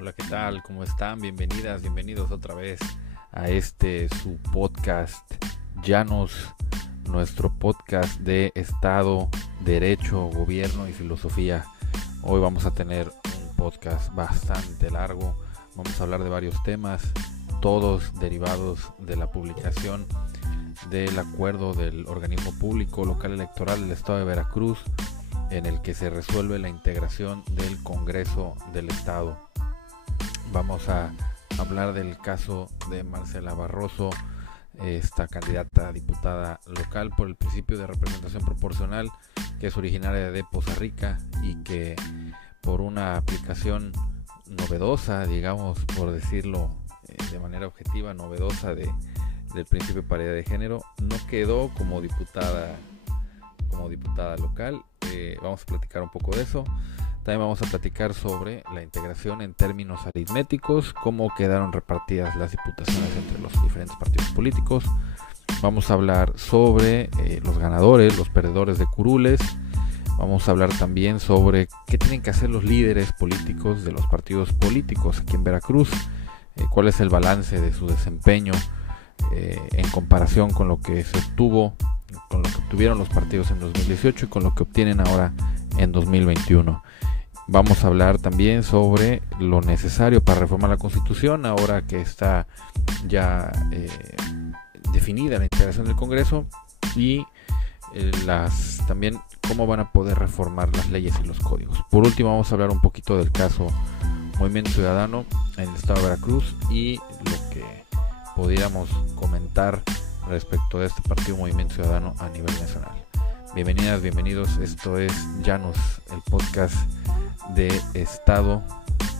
Hola, ¿qué tal? ¿Cómo están? Bienvenidas, bienvenidos otra vez a su podcast Llanos, nuestro podcast de Estado, Derecho, Gobierno y Filosofía. Hoy vamos a tener un podcast bastante largo. Vamos a hablar de varios temas, todos derivados de la publicación del acuerdo del organismo público local electoral del Estado de Veracruz, en el que se resuelve la integración del Congreso del Estado. Vamos a hablar del caso de Marcela Barroso, esta candidata a diputada local por el principio de representación proporcional, que es originaria de Poza Rica y que por una aplicación novedosa, digamos, por decirlo de manera objetiva, novedosa del principio de paridad de género, no quedó como diputada local. Vamos a platicar un poco de eso. También vamos a platicar sobre la integración en términos aritméticos, cómo quedaron repartidas las diputaciones entre los diferentes partidos políticos. Vamos a hablar sobre los ganadores, los perdedores de curules. Vamos a hablar también sobre qué tienen que hacer los líderes políticos de los partidos políticos aquí en Veracruz, cuál es el balance de su desempeño en comparación con lo que se obtuvo, con lo que obtuvieron los partidos en 2018 y con lo que obtienen ahora en 2021. Vamos a hablar también sobre lo necesario para reformar la Constitución, ahora que está ya definida la integración del Congreso, y también cómo van a poder reformar las leyes y los códigos. Por último, vamos a hablar un poquito del caso Movimiento Ciudadano en el Estado de Veracruz y lo que pudiéramos comentar respecto de este partido Movimiento Ciudadano a nivel nacional. Bienvenidas, bienvenidos. Esto es Llanos, el podcast de Estado,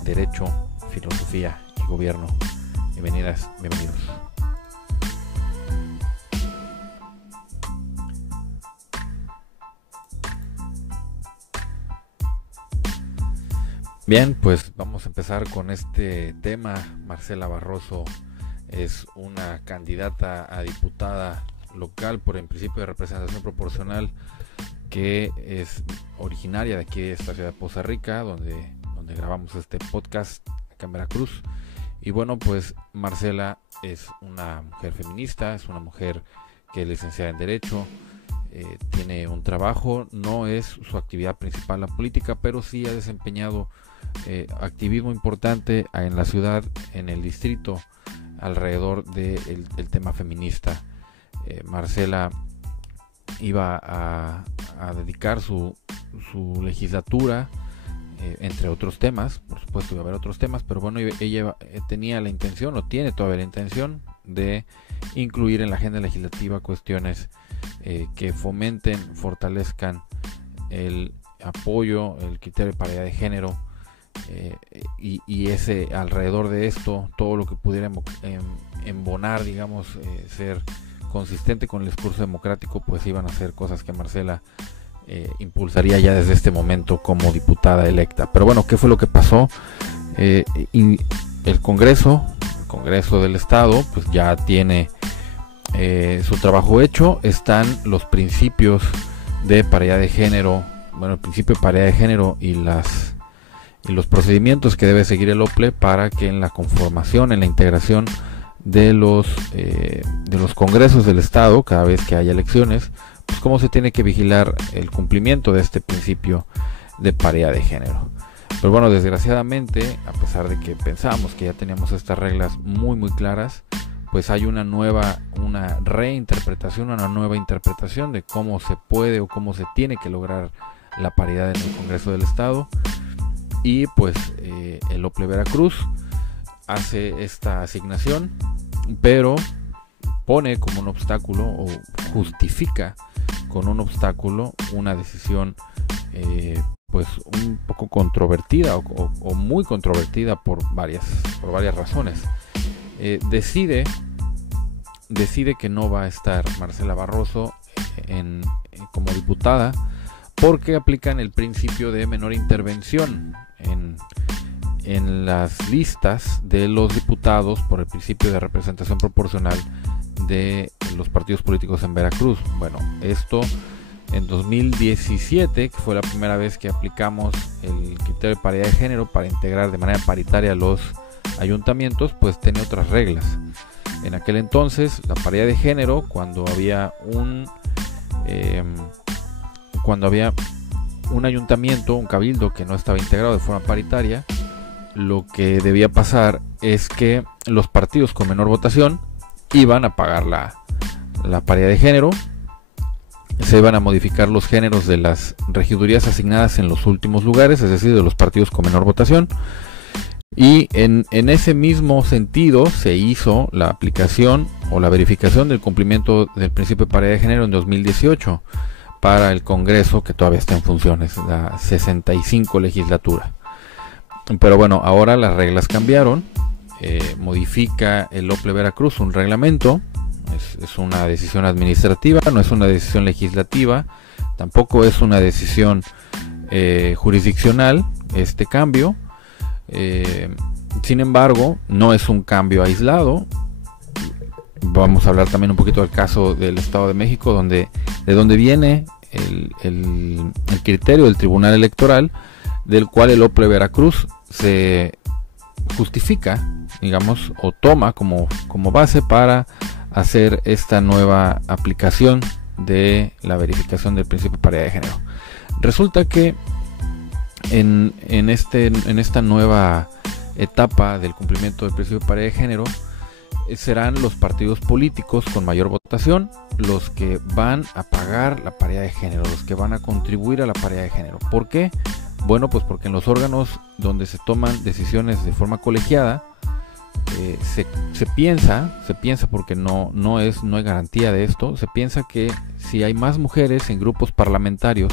Derecho, Filosofía y Gobierno. Bienvenidas, bienvenidos. Bien, pues vamos a empezar con este tema. Marcela Barroso es una candidata a diputada local por el principio de representación proporcional, que es originaria de aquí de esta ciudad de Poza Rica, donde grabamos este podcast acá en Veracruz. Y bueno, pues Marcela es una mujer feminista, es una mujer que es licenciada en Derecho, tiene un trabajo, no es su actividad principal la política, pero sí ha desempeñado activismo importante en la ciudad, en el distrito, alrededor del tema feminista. Marcela iba a dedicar su legislatura, entre otros temas, por supuesto iba a haber otros temas, pero bueno, ella tenía la intención, o tiene todavía la intención, de incluir en la agenda legislativa cuestiones que fomenten, fortalezcan el apoyo, el criterio de paridad de género, y ese alrededor de esto, todo lo que pudiera embonar, digamos, ser consistente con el discurso democrático, pues iban a ser cosas que Marcela impulsaría ya desde este momento como diputada electa. Pero bueno, ¿qué fue lo que pasó? Y el Congreso del Estado pues ya tiene su trabajo hecho. Están los principios de paridad de género, bueno, el principio de paridad de género y los procedimientos que debe seguir el OPLE para que en la conformación, en la integración de los congresos del Estado, cada vez que haya elecciones, pues cómo se tiene que vigilar el cumplimiento de este principio de paridad de género. Pero bueno, desgraciadamente, a pesar de que pensábamos que ya teníamos estas reglas muy muy claras, pues hay una nueva interpretación de cómo se puede o cómo se tiene que lograr la paridad en el Congreso del Estado. Y pues el OPLE Veracruz hace esta asignación, pero pone como un obstáculo, o justifica con un obstáculo, una decisión pues un poco controvertida o muy controvertida por varias razones. Decide que no va a estar Marcela Barroso como diputada, porque aplican el principio de menor intervención en las listas de los diputados por el principio de representación proporcional de los partidos políticos en Veracruz. Bueno, esto En 2017, que fue la primera vez que aplicamos el criterio de paridad de género para integrar de manera paritaria los ayuntamientos, pues tenía otras reglas. En aquel entonces, la paridad de género, cuando había un ayuntamiento, un cabildo que no estaba integrado de forma paritaria, lo que debía pasar es que los partidos con menor votación iban a pagar la paridad de género. Se iban a modificar los géneros de las regidurías asignadas en los últimos lugares, es decir, de los partidos con menor votación. Y en ese mismo sentido se hizo la aplicación o la verificación del cumplimiento del principio de paridad de género en 2018 para el Congreso, que todavía está en funciones, la 65 legislatura. Pero bueno, ahora las reglas cambiaron. Modifica el OPLE Veracruz un reglamento. Es una decisión administrativa, no es una decisión legislativa, tampoco es una decisión jurisdiccional este cambio. Sin embargo, no es un cambio aislado. Vamos a hablar también un poquito del caso del Estado de México, de donde viene el criterio del Tribunal Electoral, del cual el OPLE Veracruz se justifica, digamos, o toma como base para hacer esta nueva aplicación de la verificación del principio de paridad de género. Resulta que en esta nueva etapa del cumplimiento del principio de paridad de género serán los partidos políticos con mayor votación los que van a pagar la paridad de género, los que van a contribuir a la paridad de género. ¿Por qué? Bueno, pues porque en los órganos donde se toman decisiones de forma colegiada, se piensa, porque no hay garantía de esto, se piensa que si hay más mujeres en grupos parlamentarios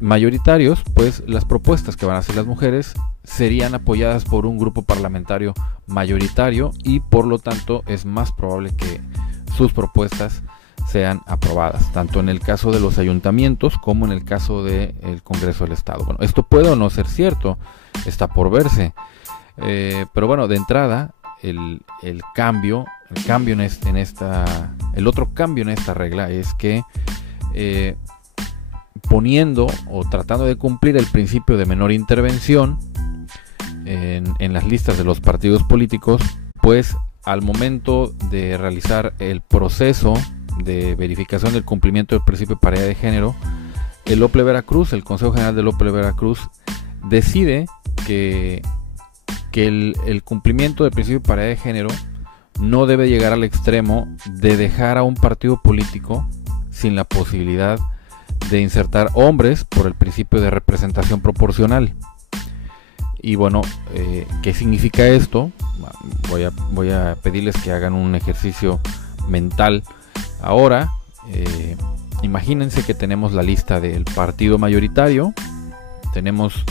mayoritarios, pues las propuestas que van a hacer las mujeres serían apoyadas por un grupo parlamentario mayoritario y por lo tanto es más probable que sus propuestas sean aprobadas, tanto en el caso de los ayuntamientos como en el caso del Congreso del Estado. Bueno, esto puede o no ser cierto, está por verse. Pero bueno, de entrada, el otro cambio en esta regla es que poniendo o tratando de cumplir el principio de menor intervención en las listas de los partidos políticos, pues al momento de realizar el proceso de verificación del cumplimiento del principio de paridad de género, el OPLE Veracruz, el Consejo General del OPLE Veracruz, decide que el cumplimiento del principio de paridad de género no debe llegar al extremo de dejar a un partido político sin la posibilidad de insertar hombres por el principio de representación proporcional. Y bueno, ¿qué significa esto? Voy a pedirles que hagan un ejercicio mental ahora. Imagínense que tenemos la lista del partido mayoritario. Tenemos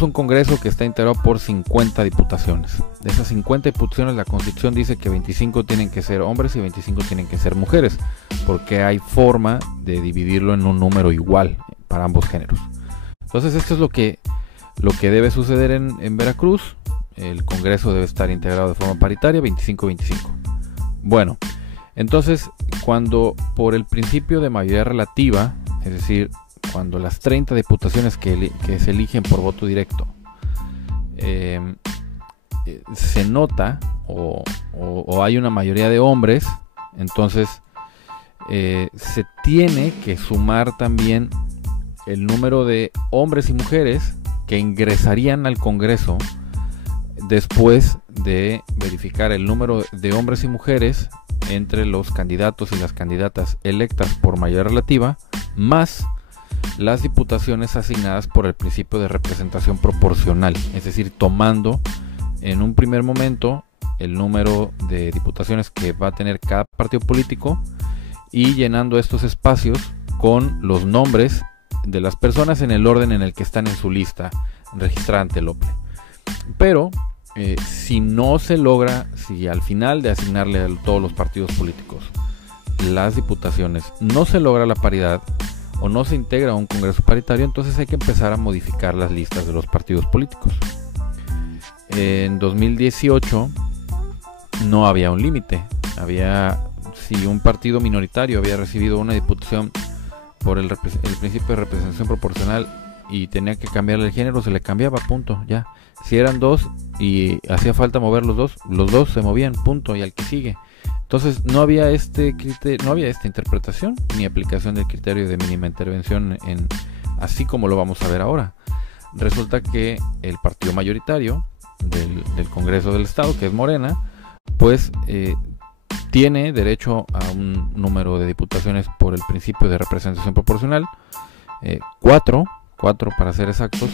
un Congreso que está integrado por 50 diputaciones. De esas 50 diputaciones, la Constitución dice que 25 tienen que ser hombres y 25 tienen que ser mujeres, porque hay forma de dividirlo en un número igual para ambos géneros. Entonces esto es lo que debe suceder en Veracruz. El Congreso debe estar integrado de forma paritaria, 25-25. Bueno, entonces cuando por el principio de mayoría relativa, es decir, cuando las 30 diputaciones que se eligen por voto directo se nota o hay una mayoría de hombres, entonces se tiene que sumar también el número de hombres y mujeres que ingresarían al Congreso después de verificar el número de hombres y mujeres entre los candidatos y las candidatas electas por mayoría relativa, más las diputaciones asignadas por el principio de representación proporcional, es decir, tomando en un primer momento el número de diputaciones que va a tener cada partido político y llenando estos espacios con los nombres de las personas en el orden en el que están en su lista registrada ante el OPLE. Pero si no se logra, si al final de asignarle a todos los partidos políticos las diputaciones no se logra la paridad o no se integra a un congreso paritario, entonces hay que empezar a modificar las listas de los partidos políticos. En 2018 no había un límite. Si un partido minoritario había recibido una diputación por el principio de representación proporcional y tenía que cambiarle el género, se le cambiaba, punto, ya. Si eran dos y hacía falta mover los dos se movían, punto, y al que sigue. Entonces no había no había esta interpretación ni aplicación del criterio de mínima intervención así como lo vamos a ver ahora. Resulta que el partido mayoritario del Congreso del Estado, que es Morena, pues tiene derecho a un número de diputaciones por el principio de representación proporcional, 4 para ser exactos,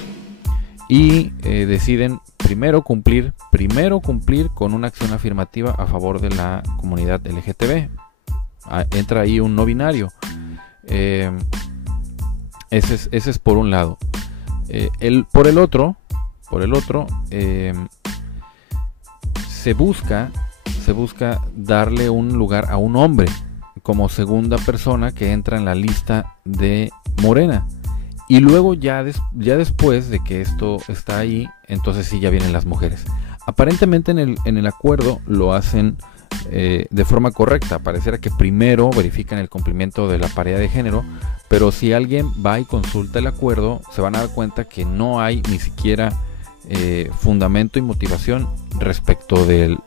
y deciden primero cumplir con una acción afirmativa a favor de la comunidad LGTB. Entra ahí un no binario. Ese es por un lado. Por el otro, se busca darle un lugar a un hombre como segunda persona que entra en la lista de Morena. Y luego ya después de que esto está ahí, entonces sí ya vienen las mujeres. Aparentemente en el acuerdo lo hacen de forma correcta. Pareciera que primero verifican el cumplimiento de la paridad de género, pero si alguien va y consulta el acuerdo, se van a dar cuenta que no hay ni siquiera fundamento y motivación respecto del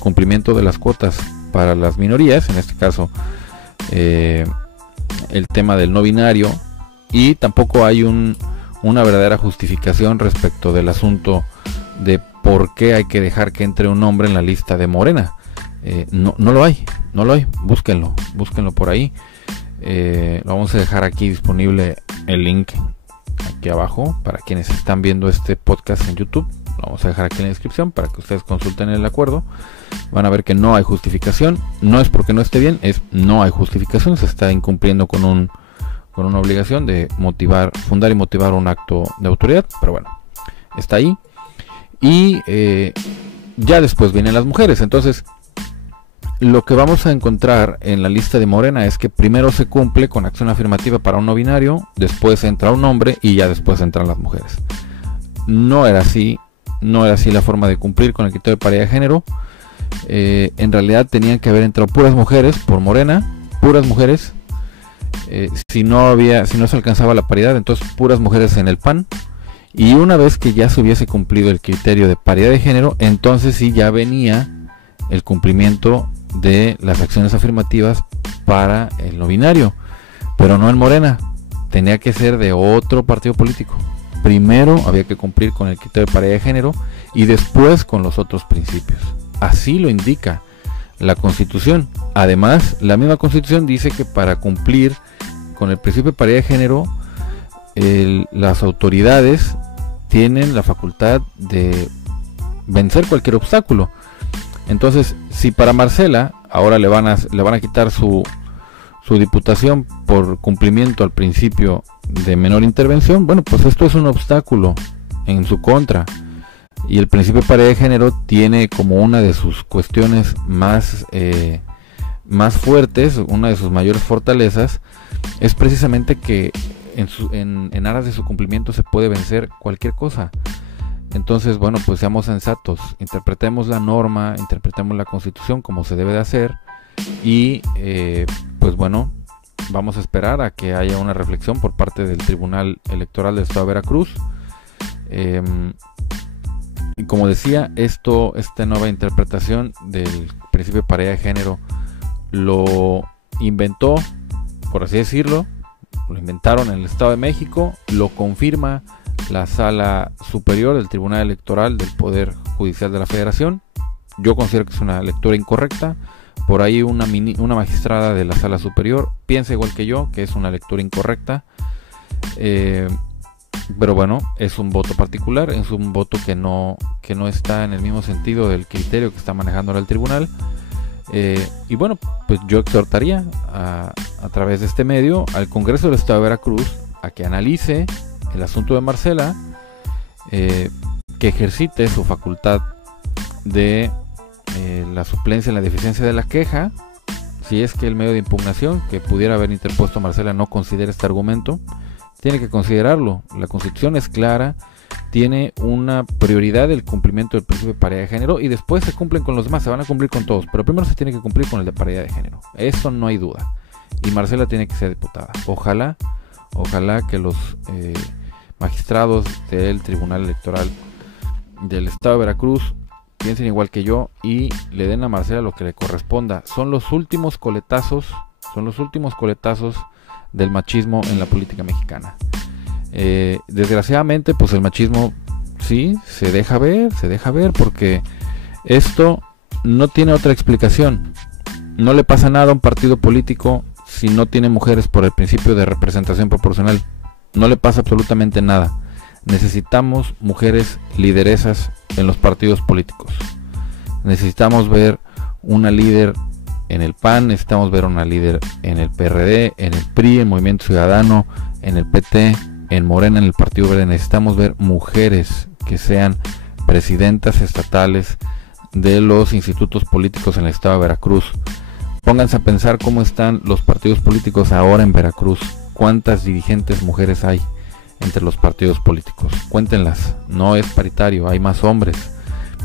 cumplimiento de las cuotas para las minorías, en este caso el tema del no binario, y tampoco hay una verdadera justificación respecto del asunto de por qué hay que dejar que entre un hombre en la lista de Morena. No lo hay, búsquenlo por ahí. Lo vamos a dejar aquí disponible el link aquí abajo para quienes están viendo este podcast en YouTube. Lo vamos a dejar aquí en la descripción para que ustedes consulten el acuerdo. Van a ver que no hay justificación. No es porque no esté bien, no hay justificación. Se está incumpliendo con una obligación de fundar y motivar un acto de autoridad, pero bueno, está ahí. Y ya después vienen las mujeres. Entonces lo que vamos a encontrar en la lista de Morena es que primero se cumple con acción afirmativa para un no binario, después entra un hombre y ya después entran las mujeres. No era así la forma de cumplir con el criterio de paridad de género. En realidad tenían que haber entrado puras mujeres por Morena, puras mujeres. Si no se alcanzaba la paridad, entonces puras mujeres en el PAN. Y una vez que ya se hubiese cumplido el criterio de paridad de género, entonces sí ya venía el cumplimiento de las acciones afirmativas para el no binario, pero no en Morena, tenía que ser de otro partido político. Primero había que cumplir con el criterio de paridad de género y después con los otros principios. Así lo indica la Constitución. Además, la misma Constitución dice que para cumplir con el principio de paridad de género, las autoridades tienen la facultad de vencer cualquier obstáculo. Entonces, si para Marcela ahora le van a quitar su diputación por cumplimiento al principio de menor intervención, bueno, pues esto es un obstáculo en su contra. Y el principio de paridad de género tiene como una de sus cuestiones más fuertes, una de sus mayores fortalezas, es precisamente que en aras de su cumplimiento se puede vencer cualquier cosa. Entonces, bueno, pues seamos sensatos, interpretemos la norma, interpretemos la Constitución como se debe de hacer y pues bueno, vamos a esperar a que haya una reflexión por parte del Tribunal Electoral del Estado de Veracruz. Y como decía, esta nueva interpretación del principio de paridad de género lo inventó, por así decirlo, lo inventaron en el Estado de México, lo confirma la Sala Superior del Tribunal Electoral del Poder Judicial de la Federación. Yo considero que es una lectura incorrecta. Por ahí una magistrada de la Sala Superior piensa igual que yo, que es una lectura incorrecta. Pero bueno, es un voto particular, es un voto que no está en el mismo sentido del criterio que está manejando ahora el tribunal. Y bueno, pues yo exhortaría a través de este medio al Congreso del Estado de Veracruz a que analice el asunto de Marcela, que ejercite su facultad de la suplencia en la deficiencia de la queja, si es que el medio de impugnación que pudiera haber interpuesto Marcela no considera este argumento. Tiene que considerarlo. La Constitución es clara, tiene una prioridad el cumplimiento del principio de paridad de género y después se cumplen con los demás, se van a cumplir con todos, pero primero se tiene que cumplir con el de paridad de género. Eso no hay duda. y Marcela tiene que ser diputada. Ojalá que los magistrados del Tribunal Electoral del Estado de Veracruz piensen igual que yo y le den a Marcela lo que le corresponda. Son los últimos coletazos del machismo en la política mexicana. Desgraciadamente, pues el machismo sí se deja ver porque esto no tiene otra explicación. No le pasa nada a un partido político si no tiene mujeres por el principio de representación proporcional. No le pasa absolutamente nada. Necesitamos mujeres lideresas en los partidos políticos. Necesitamos ver una líder en el PAN, necesitamos ver una líder en el PRD, en el PRI, en Movimiento Ciudadano, en el PT, en Morena, en el Partido Verde. Necesitamos ver mujeres que sean presidentas estatales de los institutos políticos en el estado de Veracruz. Pónganse a pensar cómo están los partidos políticos ahora en Veracruz. ¿Cuántas dirigentes mujeres hay entre los partidos políticos? Cuéntenlas, no es paritario, hay más hombres.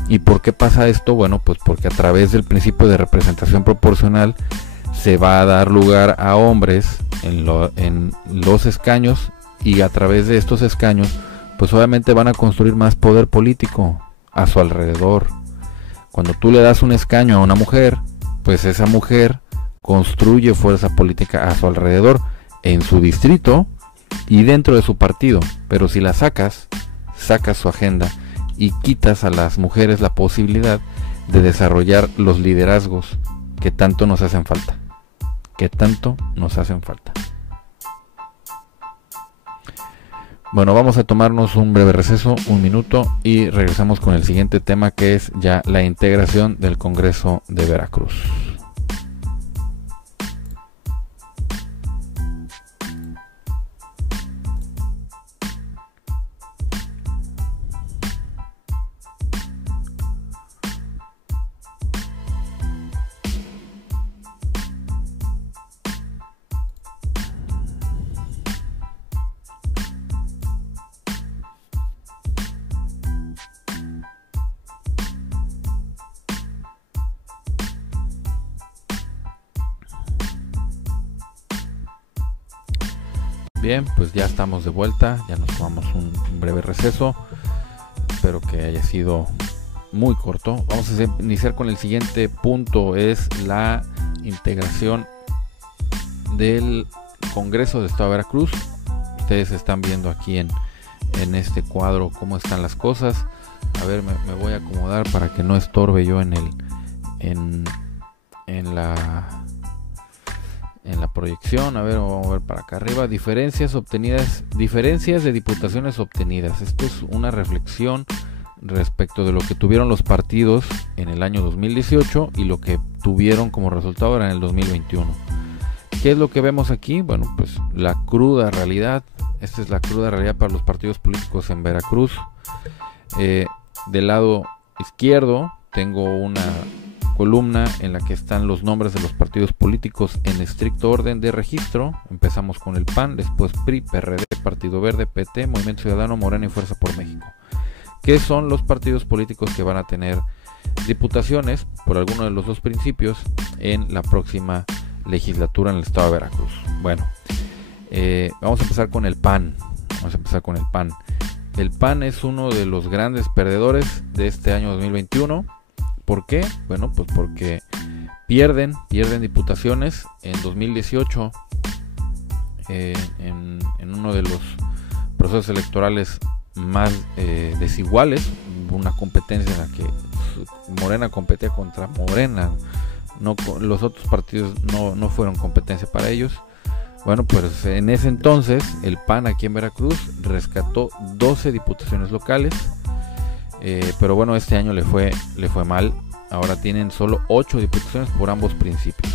¿Y por qué pasa esto? Bueno, pues porque a través del principio de representación proporcional se va a dar lugar a hombres en los escaños, y a través de estos escaños pues obviamente van a construir más poder político a su alrededor. Cuando tú le das un escaño a una mujer, pues esa mujer construye fuerza política a su alrededor, en su distrito y dentro de su partido. Pero si la sacas su agenda y quitas a las mujeres la posibilidad de desarrollar los liderazgos que tanto nos hacen falta. Bueno, vamos a tomarnos un breve receso, un minuto, y regresamos con el siguiente tema, que es ya la integración del Congreso de Veracruz. Bien, pues ya estamos de vuelta, ya nos tomamos un breve receso, espero que haya sido muy corto. Vamos a iniciar con el siguiente punto, es la integración del Congreso de Estado de Veracruz. Ustedes están viendo aquí en este cuadro cómo están las cosas. A ver, me voy a acomodar para que no estorbe yo en la proyección. A ver, vamos a ver para acá arriba. Diferencias de diputaciones obtenidas. Esto es una reflexión respecto de lo que tuvieron los partidos en el año 2018 y lo que tuvieron como resultado ahora en el 2021. ¿Qué es lo que vemos aquí? Bueno, pues la cruda realidad. Esta es la cruda realidad para los partidos políticos en Veracruz. Del lado izquierdo tengo una columna en la que están los nombres de los partidos políticos en estricto orden de registro. Empezamos con el PAN, después PRI, PRD, Partido Verde, PT, Movimiento Ciudadano, Morena y Fuerza por México, que son los partidos políticos que van a tener diputaciones por alguno de los dos principios en la próxima legislatura en el estado de Veracruz. Bueno, vamos a empezar con el PAN. El PAN es uno de los grandes perdedores de este año 2021. ¿Por qué? Bueno, pues porque pierden diputaciones. En 2018, en uno de los procesos electorales más desiguales, una competencia en la que Morena competía contra Morena, los otros partidos no fueron competencia para ellos. Bueno, pues en ese entonces el PAN aquí en Veracruz rescató 12 diputaciones locales. Pero bueno, este año le fue mal. Ahora tienen solo 8 diputaciones por ambos principios.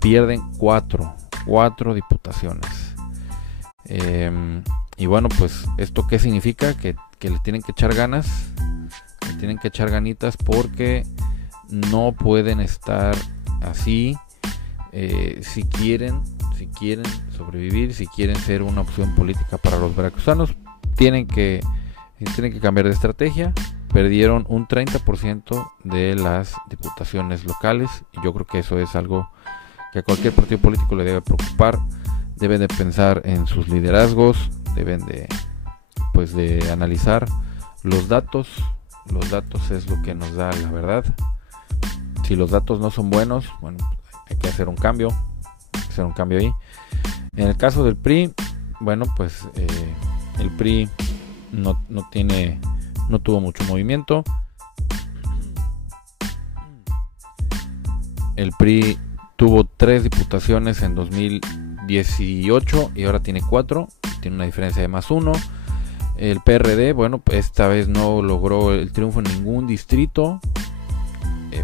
Pierden 4 diputaciones. Y bueno, pues ¿esto qué significa? Que le tienen que echar ganas. Le tienen que echar ganitas porque no pueden estar así. Si quieren sobrevivir, si quieren ser una opción política para los veracruzanos, tienen que cambiar de estrategia. Perdieron un 30% de las diputaciones locales y yo creo que eso es algo que a cualquier partido político le debe preocupar. Deben de pensar en sus liderazgos, deben de analizar los datos. Los datos es lo que nos da la verdad. Si los datos no son buenos, bueno, hay que hacer un cambio, ahí. En el caso del PRI, bueno, pues el PRI no tuvo mucho movimiento. El PRI tuvo 3 diputaciones en 2018 y ahora tiene 4, tiene una diferencia de +1. El PRD, bueno, esta vez no logró el triunfo en ningún distrito,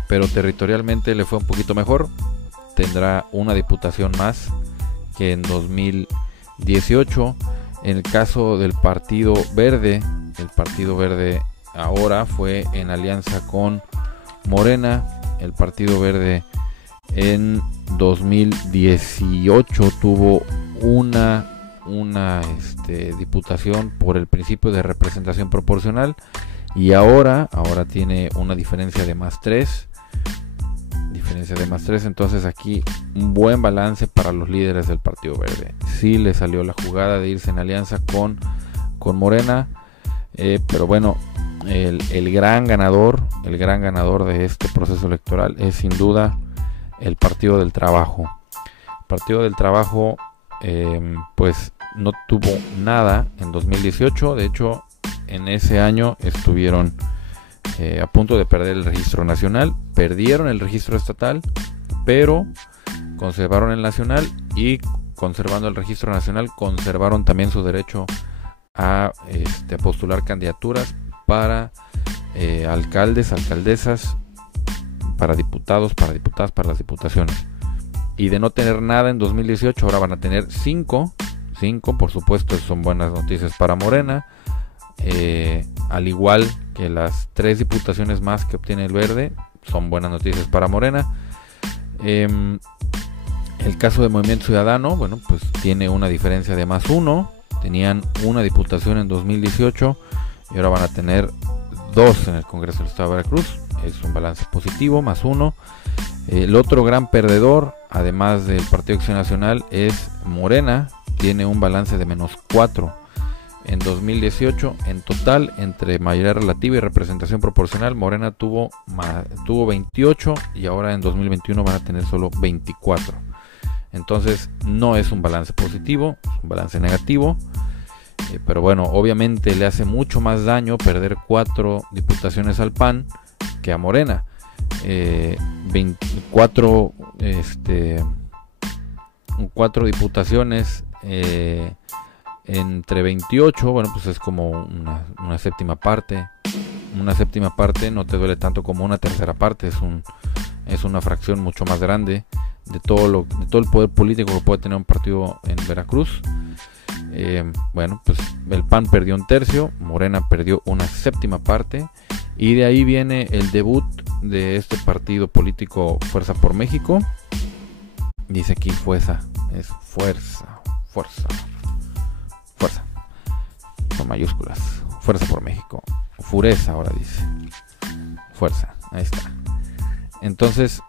pero territorialmente le fue un poquito mejor. Tendrá una diputación más que en 2018. En el caso del Partido Verde, el Partido Verde ahora fue en alianza con Morena. El Partido Verde en 2018 tuvo una diputación por el principio de representación proporcional, y ahora tiene una diferencia de +3. Entonces aquí un buen balance para los líderes del Partido Verde. Sí le salió la jugada de irse en alianza con Morena, pero bueno, el gran ganador de este proceso electoral es sin duda el Partido del Trabajo. El Partido del Trabajo pues no tuvo nada en 2018. De hecho, en ese año estuvieron a punto de perder el registro nacional. Perdieron el registro estatal, pero conservaron el nacional, y conservando el registro nacional conservaron también su derecho a postular candidaturas para alcaldes, alcaldesas, para diputados, para diputadas, para las diputaciones. Y de no tener nada en 2018, ahora van a tener 5. Por supuesto, son buenas noticias para Morena, al igual que las 3 diputaciones más que obtiene el Verde, son buenas noticias para Morena. El caso de Movimiento Ciudadano, bueno, pues tiene una diferencia de +1. Tenían una diputación en 2018 y ahora van a tener 2 en el Congreso del Estado de Veracruz. Es un balance positivo, +1. El otro gran perdedor, además del Partido Acción Nacional, es Morena. Tiene un balance de -4 en 2018. En total, entre mayoría relativa y representación proporcional, Morena tuvo 28 y ahora en 2021 van a tener solo 24. Entonces no es un balance positivo, es un balance negativo. Pero bueno, obviamente le hace mucho más daño perder 4 diputaciones al PAN que a Morena. 4 diputaciones entre 28, bueno, pues es como una séptima parte. Una séptima parte no te duele tanto como una tercera parte. Es una fracción mucho más grande de todo el poder político que puede tener un partido en Veracruz. Bueno, pues el PAN perdió 1/3, Morena perdió una séptima parte, y de ahí viene el debut de este partido político, Fuerza por México. Dice aquí fuerza, es fuerza, con mayúsculas, Fuerza por México, Fureza ahora dice, fuerza, ahí está. Entonces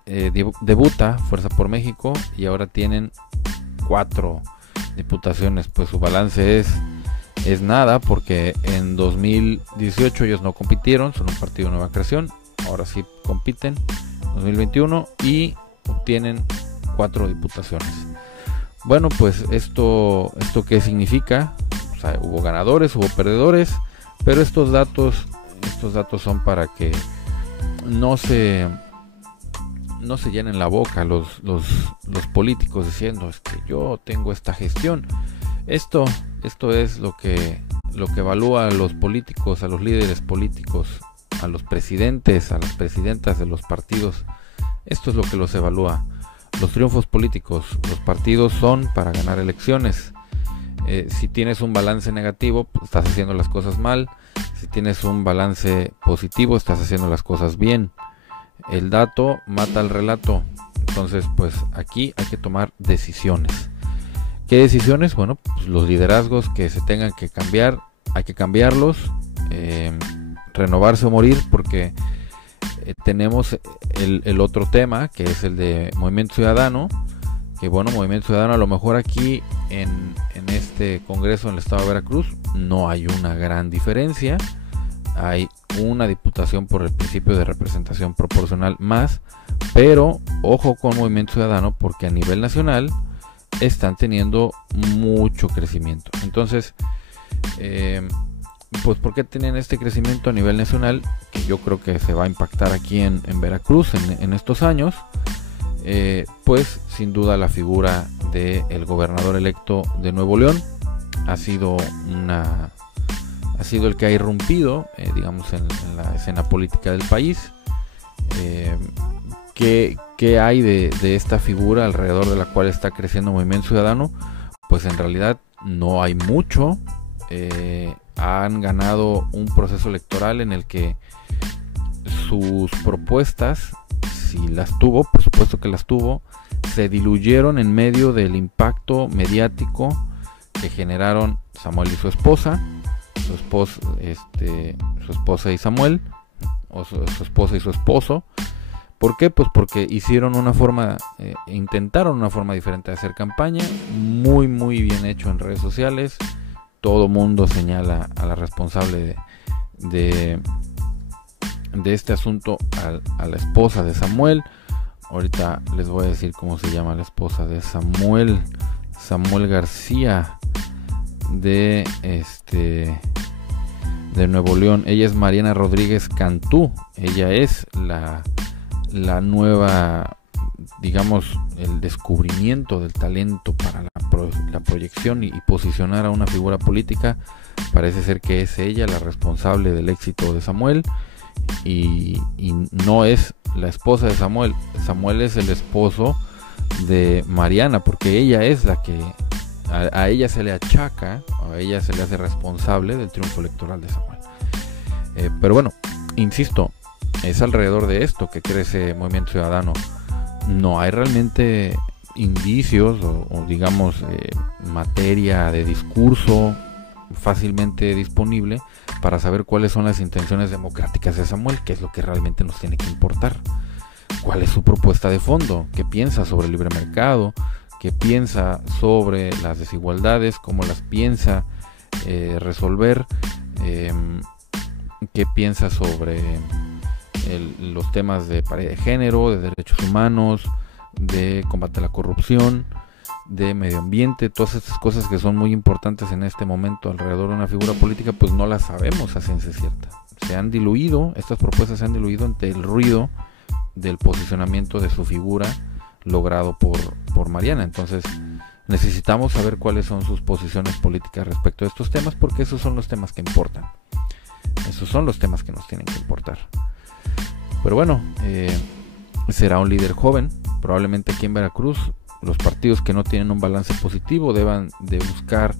debuta Fuerza por México y ahora tienen 4 diputaciones. Pues su balance es nada, porque en 2018 ellos no compitieron, son un partido de nueva creación. Ahora sí compiten en 2021 y obtienen 4 diputaciones. Bueno, pues esto ¿qué significa? O sea, hubo ganadores, hubo perdedores, pero estos datos son para que no se llenen la boca los políticos diciendo, es que yo tengo esta gestión. Esto es lo que evalúa a los políticos, a los líderes políticos, a los presidentes, a las presidentas de los partidos. Esto es lo que los evalúa. Los triunfos políticos, los partidos son para ganar elecciones. Si tienes un balance negativo, pues estás haciendo las cosas mal. Si tienes un balance positivo, estás haciendo las cosas bien. El dato mata al relato. Entonces, pues aquí hay que tomar decisiones. ¿Qué decisiones? Bueno, pues los liderazgos que se tengan que cambiar, hay que cambiarlos, renovarse o morir, porque tenemos el otro tema, que es el de Movimiento Ciudadano. que bueno, Movimiento Ciudadano a lo mejor aquí en este Congreso en el estado de Veracruz no hay una gran diferencia. Hay una diputación por el principio de representación proporcional más, pero ojo con Movimiento Ciudadano porque a nivel nacional están teniendo mucho crecimiento. Entonces, pues ¿por qué tienen este crecimiento a nivel nacional? Que yo creo que se va a impactar aquí en Veracruz en estos años. Pues sin duda la figura del gobernador electo de Nuevo León ha sido el que ha irrumpido, digamos, en la escena política del país. ¿Qué hay de esta figura alrededor de la cual está creciendo Movimiento Ciudadano? Pues en realidad no hay mucho. Han ganado un proceso electoral en el que sus propuestas, si las tuvo, por supuesto que las tuvo, se diluyeron en medio del impacto mediático que generaron Samuel y su esposa, su esposa y Samuel, o su esposa y su esposo. ¿Por qué? Pues porque hicieron intentaron una forma diferente de hacer campaña, muy bien hecho en redes sociales. Todo mundo señala a la responsable de este asunto a la esposa de Samuel. Ahorita les voy a decir cómo se llama la esposa de Samuel García de Nuevo León. Ella es Mariana Rodríguez Cantú. Ella es la nueva, digamos, el descubrimiento del talento para la proyección y posicionar a una figura política. Parece ser que es ella la responsable del éxito de Samuel y no es la esposa de Samuel. Samuel es el esposo de Mariana, porque ella es la que a ella se le achaca, a ella se le hace responsable del triunfo electoral de Samuel. Pero bueno, insisto, es alrededor de esto que crece Movimiento Ciudadano. No hay realmente indicios o digamos materia de discurso fácilmente disponible para saber cuáles son las intenciones democráticas de Samuel, que es lo que realmente nos tiene que importar. ¿Cuál es su propuesta de fondo? ¿Qué piensa sobre el libre mercado? ¿Qué piensa sobre las desigualdades? ¿Cómo las piensa resolver? ¿Qué piensa sobre los temas de paridad de género, de derechos humanos, de combate a la corrupción, de medio ambiente? Todas estas cosas que son muy importantes en este momento alrededor de una figura política, pues no las sabemos a ciencia cierta. Estas propuestas se han diluido ante el ruido del posicionamiento de su figura logrado por Mariana. Entonces necesitamos saber cuáles son sus posiciones políticas respecto a estos temas, porque esos son los temas que importan. Esos son los temas que nos tienen que importar. Pero bueno, será un líder joven. Probablemente aquí en Veracruz los partidos que no tienen un balance positivo deban de buscar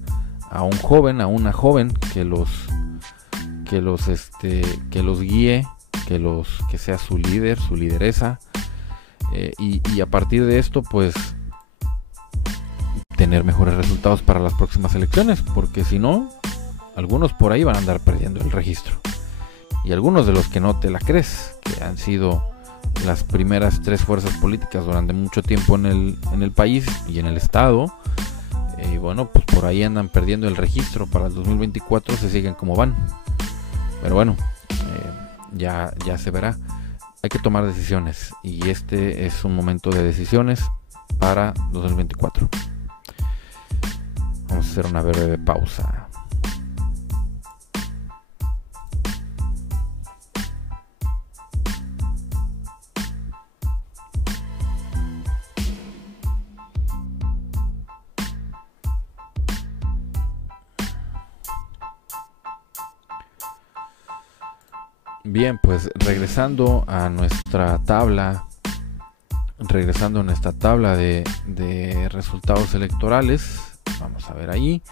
a un joven, a una joven que los guíe, que sea su líder, su lideresa, y a partir de esto pues tener mejores resultados para las próximas elecciones, porque si no, algunos por ahí van a andar perdiendo el registro, y algunos de los que no te la crees, que han sido las primeras tres fuerzas políticas durante mucho tiempo en el país y en el estado, y bueno, pues por ahí andan perdiendo el registro. Para el 2024 se siguen como van, pero bueno, ya se verá. Hay que tomar decisiones y este es un momento de decisiones para 2024. Vamos a hacer una breve pausa. Bien, pues regresando a nuestra tabla de resultados electorales, vamos a ver ahí,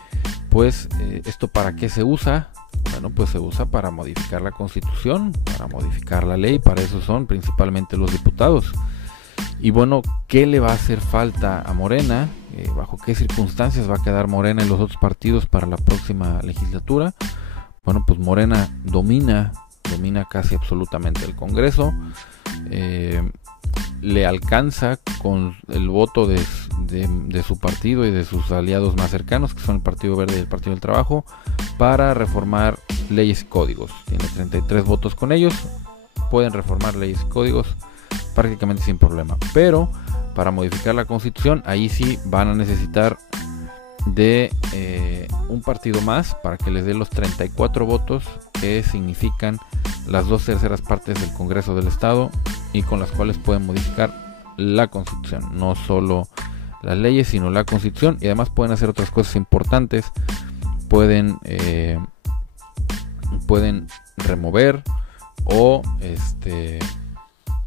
pues esto para qué se usa. Bueno, pues se usa para modificar la Constitución, para modificar la ley. Para eso son principalmente los diputados. Y bueno, ¿qué le va a hacer falta a Morena? ¿Bajo qué circunstancias va a quedar Morena y los otros partidos para la próxima legislatura? Bueno, pues Morena domina casi absolutamente el Congreso. le alcanza con el voto de su partido y de sus aliados más cercanos, que son el Partido Verde y el Partido del Trabajo, para reformar leyes y códigos. Tiene 33 votos con ellos, pueden reformar leyes y códigos prácticamente sin problema. Pero para modificar la Constitución, ahí sí van a necesitar de un partido más para que les dé los 34 votos que significan las 2/3 partes del Congreso del Estado y con las cuales pueden modificar la Constitución, no solo las leyes sino la Constitución, y además pueden hacer otras cosas importantes. Pueden remover o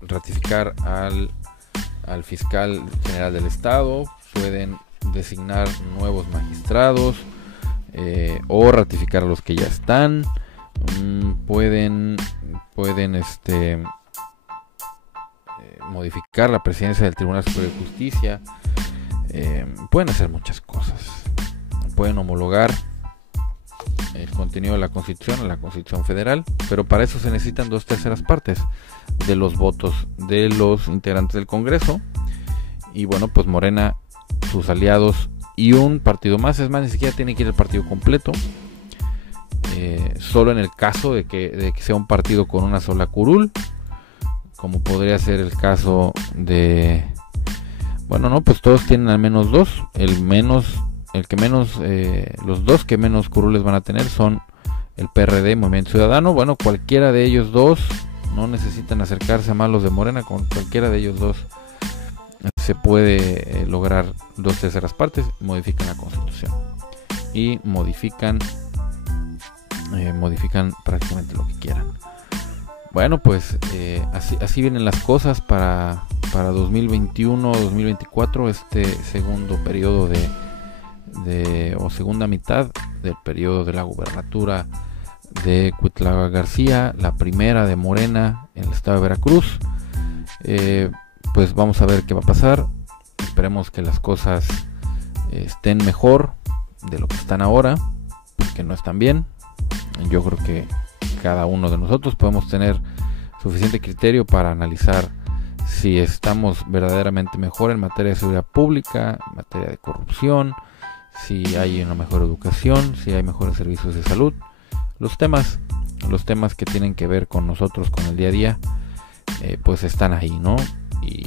ratificar al fiscal general del Estado, pueden designar nuevos magistrados o ratificar a los que ya están, pueden modificar la presidencia del Tribunal Superior de Justicia, pueden hacer muchas cosas, pueden homologar el contenido de la Constitución a la Constitución Federal, pero para eso se necesitan 2/3 partes de los votos de los integrantes del Congreso. Y bueno, pues Morena, sus aliados y un partido más, es más, ni siquiera tiene que ir el partido completo, solo en el caso de que sea un partido con una sola curul, como podría ser el caso de, bueno, no, pues todos tienen al menos dos. Los dos que menos curules van a tener son el PRD, Movimiento Ciudadano. Bueno, cualquiera de ellos dos, no necesitan acercarse más los de Morena, con cualquiera de ellos dos se puede lograr 2/3 partes, modifican la Constitución y modifican prácticamente lo que quieran. Bueno, pues así vienen las cosas para 2021-2024, este segundo periodo o segunda mitad del periodo de la gubernatura de Cuitlagua García, la primera de Morena en el estado de Veracruz. Pues vamos a ver qué va a pasar. Esperemos que las cosas estén mejor de lo que están ahora, porque no están bien. Yo creo que cada uno de nosotros podemos tener suficiente criterio para analizar si estamos verdaderamente mejor en materia de seguridad pública, en materia de corrupción, si hay una mejor educación, si hay mejores servicios de salud. Los temas que tienen que ver con nosotros, con el día a día, pues están ahí, ¿no? Y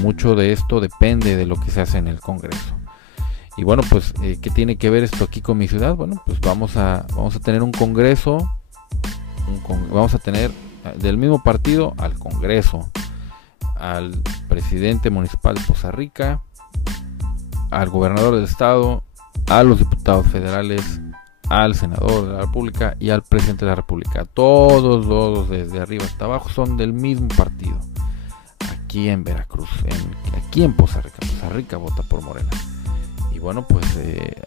mucho de esto depende de lo que se hace en el Congreso. Y bueno, pues ¿qué tiene que ver esto aquí con mi ciudad? Bueno, pues vamos a tener un Congreso, vamos a tener del mismo partido al Congreso, al presidente municipal de Poza Rica, al gobernador del estado, a los diputados federales, al senador de la República y al presidente de la República. Todos desde arriba hasta abajo son del mismo partido. Aquí en Veracruz, aquí en Poza Rica. Poza Rica vota por Morena. Y bueno, pues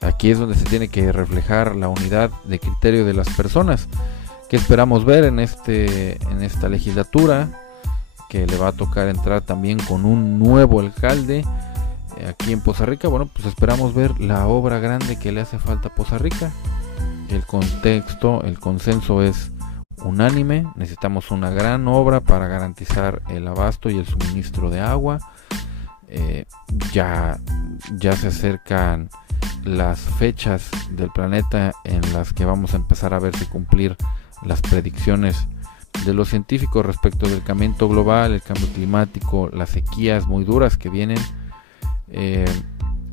aquí es donde se tiene que reflejar la unidad de criterio de las personas. ¿Qué esperamos ver en esta legislatura? Que le va a tocar entrar también con un nuevo alcalde aquí en Poza Rica. Bueno, pues esperamos ver la obra grande que le hace falta a Poza Rica. El consenso es unánime. Necesitamos una gran obra para garantizar el abasto y el suministro de agua. Ya se acercan las fechas del planeta en las que vamos a empezar a verse cumplir las predicciones de los científicos respecto del calentamiento global, el cambio climático, las sequías muy duras que vienen,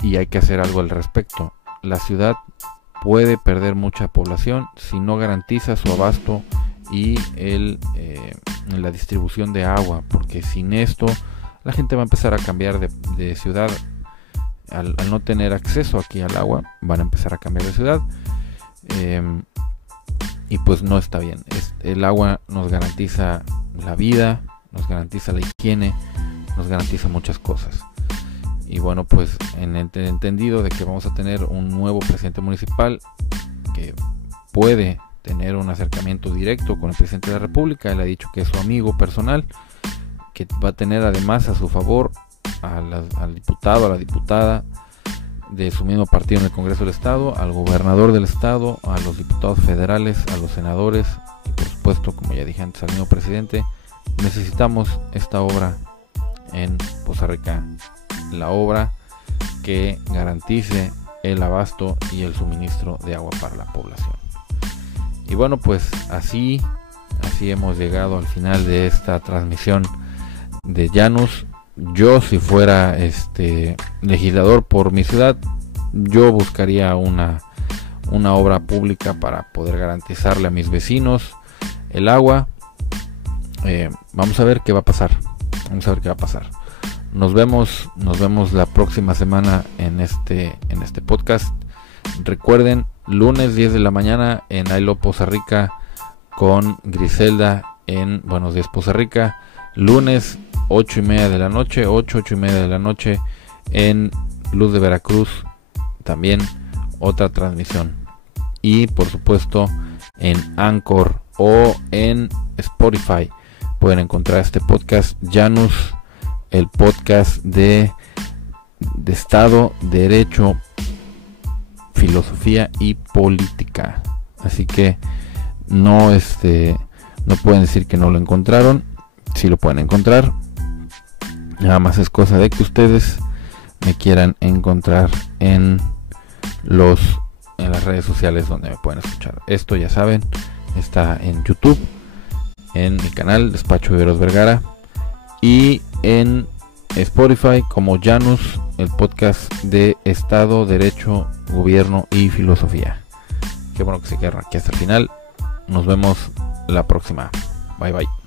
y hay que hacer algo al respecto. La ciudad puede perder mucha población si no garantiza su abasto y la distribución de agua, porque sin esto la gente va a empezar a cambiar de ciudad. Al no tener acceso aquí al agua, van a empezar a cambiar de ciudad, y pues no está bien. El agua nos garantiza la vida, nos garantiza la higiene, nos garantiza muchas cosas. Y bueno, pues en el entendido de que vamos a tener un nuevo presidente municipal que puede tener un acercamiento directo con el presidente de la República, él ha dicho que es su amigo personal, que va a tener además a su favor al diputado, a la diputada de su mismo partido en el Congreso del Estado, al gobernador del Estado, a los diputados federales, a los senadores y por supuesto, como ya dije antes, al mismo presidente. Necesitamos esta obra en Poza Rica la obra que garantice el abasto y el suministro de agua para la población. Y bueno, pues así hemos llegado al final de esta transmisión de Janus. Yo, si fuera legislador por mi ciudad, yo buscaría una obra pública para poder garantizarle a mis vecinos el agua. Vamos a ver qué va a pasar. Nos vemos la próxima semana en este podcast. Recuerden, lunes 10 de la mañana en Ailo Poza Rica con Griselda en Buenos Días Poza Rica. Lunes 8:30 de la noche, 8:30 de la noche en Luz de Veracruz, también otra transmisión. Y por supuesto en Anchor o en Spotify pueden encontrar este podcast Janus, el podcast de Estado, Derecho, Filosofía y Política. Así que no pueden decir que no lo encontraron. Sí lo pueden encontrar. Nada más es cosa de que ustedes me quieran encontrar en las redes sociales donde me pueden escuchar. Esto, ya saben, está en YouTube, en mi canal Despacho Viveros Vergara, y en Spotify como Janus, el podcast de Estado, Derecho, Gobierno y Filosofía. Qué bueno que se quedaron aquí hasta el final. Nos vemos la próxima. Bye bye.